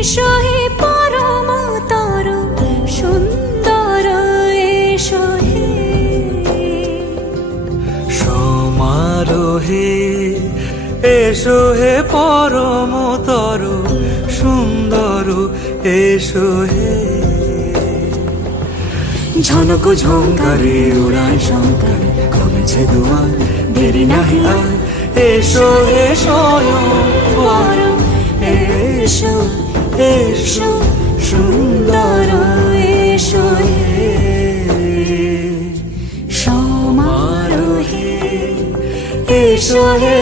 এসো হে পরমতর সুন্দর এসো হে সমারোহে এসো হে পরমতর সুন্দর এসো হে ঝনক ঝঙ্কারে উড়ায় শঙ্কার কমেছে দুয়ার দেরি নাহি আর এসো হে স্বয়ং বর এসো এসো সুন্দর এসো হে সমারোহে এসো হে